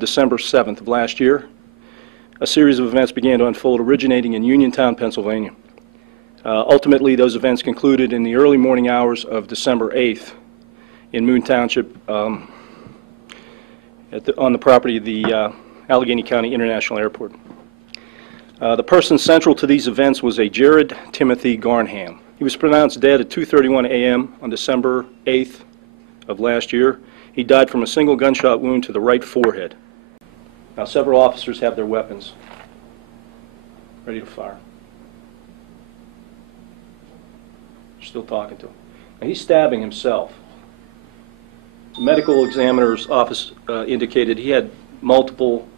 December 7th of last year, a series of events began to unfold originating in Uniontown, Pennsylvania. Ultimately, those events concluded in the early morning hours of December 8th in Moon Township on the property of the Allegheny County International Airport. The person central to these events was a Jared Timothy Garnham. He was pronounced dead at 2:31 a.m. on December 8th of last year. He died from a single gunshot wound to the right forehead. Now, several officers have their weapons ready to fire. They're still talking to him. Now, he's stabbing himself. The medical examiner's office indicated he had multiple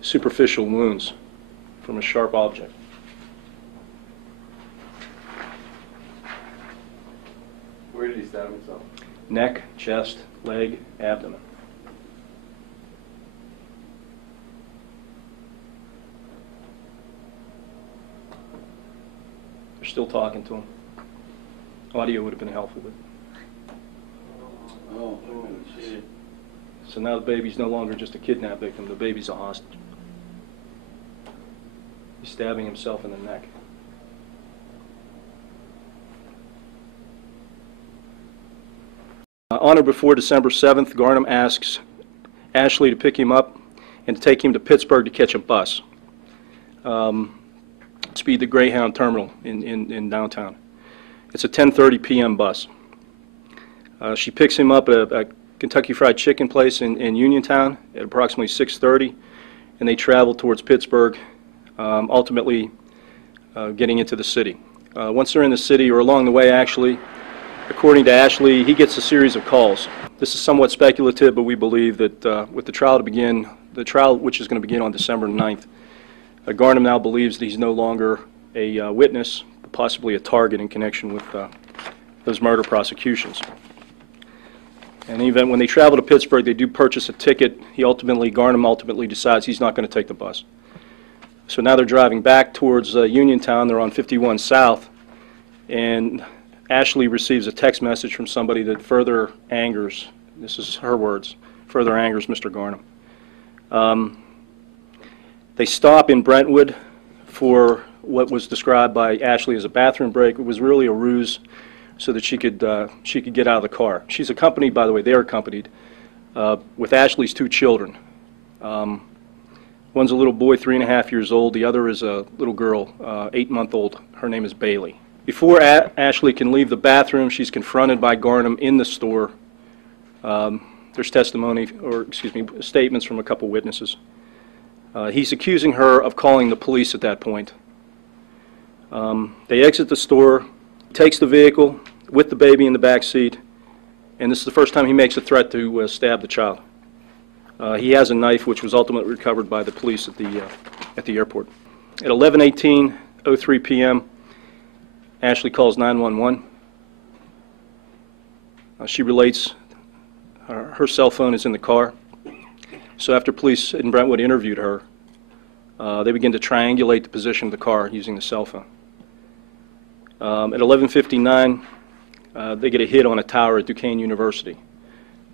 superficial wounds from a sharp object. Where did he stab himself? Neck, chest, leg, abdomen. They're still talking to him. Audio would have been helpful, but. Oh, shit. So now the baby's no longer just a kidnap victim, the baby's a hostage. He's stabbing himself in the neck. On or before December 7th, Garnham asks Ashley to pick him up and to take him to Pittsburgh to catch a bus. Speed the Greyhound terminal in downtown. It's a 10:30 p.m. bus. She picks him up at a Kentucky Fried Chicken place in Uniontown at approximately 6:30, and they travel towards Pittsburgh, ultimately getting into the city. Once they're in the city, or along the way actually, according to Ashley, he gets a series of calls. This is somewhat speculative, but we believe that with the trial which is going to begin on December 9th, Garnham now believes that he's no longer a witness, but possibly a target in connection with those murder prosecutions. In the event, when they travel to Pittsburgh, they do purchase a ticket. Garnham ultimately decides he's not going to take the bus. So now they're driving back towards Uniontown. They're on 51 South, and Ashley receives a text message from somebody that further angers, this is her words, further angers Mr. Garnham. They stop in Brentwood for what was described by Ashley as a bathroom break. It was really a ruse so that she could get out of the car. She's accompanied, by the way, they're accompanied with Ashley's two children. One's a little boy, 3.5 years old. The other is a little girl, 8-month-old. Her name is Bailey. Before Ashley can leave the bathroom, she's confronted by Garnham in the store. There's statements from a couple witnesses. He's accusing her of calling the police at that point. They exit the store, takes the vehicle with the baby in the back seat, and this is the first time he makes a threat to stab the child. He has a knife, which was ultimately recovered by the police at the airport. At 11:03 p.m., Ashley calls 911. She relates her cell phone is in the car. So after police in Brentwood interviewed her, they begin to triangulate the position of the car using the cell phone. At 11:59, they get a hit on a tower at Duquesne University.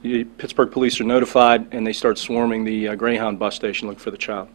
The Pittsburgh police are notified, and they start swarming the Greyhound bus station looking for the child.